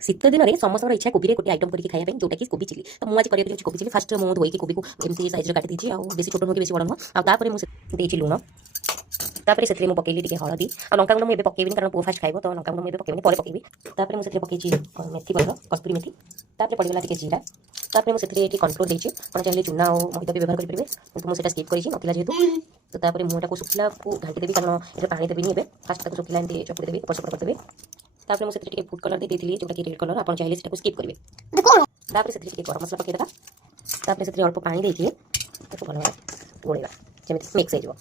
शीत दिन में समस्त इच्छा कोबी गोटे आइटम करके खाया जोटा कि कोबी चिली। तो मुझे आज करी कोबी चिली फास्ट मुझे धोई कोबी को एमती साइज काटी देती बेसी छोट नुह बेसी बड़ नुह आपर मुझे लुण तापर से पकईली टे हलदी आ लंका गुंड मुझे पकईबी कारण पुआ फास्ट खाइब तो लंका गुंड मुझे पकईबी पर पकईबी तापर मुझे पकई मेथी पत्र कस्तूरी मेथी तापर पड़गला टे जीरा तापर मुझे कॉर्नफ्लोर देती आप चाहिए चूना और मैदा भी व्यवहार करेंगे तो मुझे स्किप करी ना जेहतु तो तापर मुँहटा को शुखला को घाटी देवी कारण ये पानी देवी फास्ट शुखला एमती चपुड़ी देवी एपट सेपट करदेवी तापर मुझे फूड कलर देती जोटा कि रेड कलर आप चाहिए स्किप करेंगे तापर से गरम मसला पकईदेवा तापर से अल्प पानी देके भल गोलेगा जमी मिक्स हो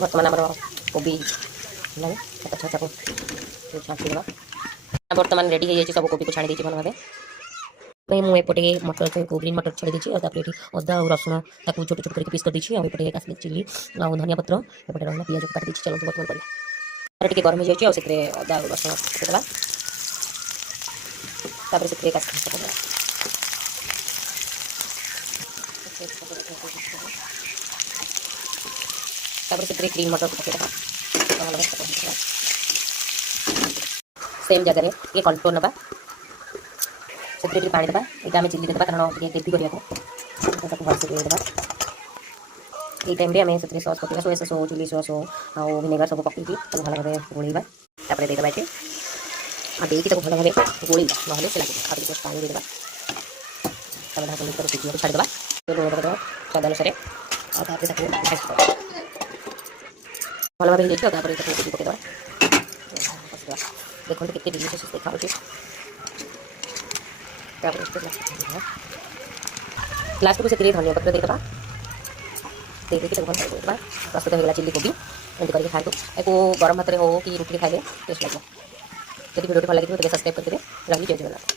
बर्तमान आम कोबी अच्छा को छाँचीदेवा बर्तमान रेडी हो जाए सब कोबी को छाणी भल भाव मुझे एपटे मटर को ग्रीन मटर छड़ी देती और अदा और रसुण ताकू छोट छोट करके पीस कर देती आउटे काश्मीर चिली और धनिया पत्र एपटे रहा पियाज को काटी देती चलते बर्तमान कर टे गरम हो जाए अदा और रसुण पकईदेवा से काश्मीर से ग्रीन मटर को पकईदेवा सेम जगह ये कॉर्नफ्लोर नवा से पानी देवा यहाँ आम चिली देवा कारण ग्रेवी करने भलसे देवा ये टाइम आम से सस पकड़ा सोया सस हो चिली सस हो विनेगर सब पकई भल भाव गोलैवा देदेवा ये देखिए भल भाव गोलैवा ना से लगे जस्ट पानी देदेवा छाड़देवा लुण पकईदेवा स्वाद अनुसार और भल भाव हो पकईदेवा देखो तो कितने डिलीशियस देखा लास्ट को से धनिया पत्र देदेवा देखिए भल देवा प्रस्तुत होगा चिली कोबी एमती करके खाए को गरम भात हो कि रुटी खाइले टेस्ट लगे जब वीडियो भल लगे तेज सब्सक्राइब करते रही जय जगन्नाथ।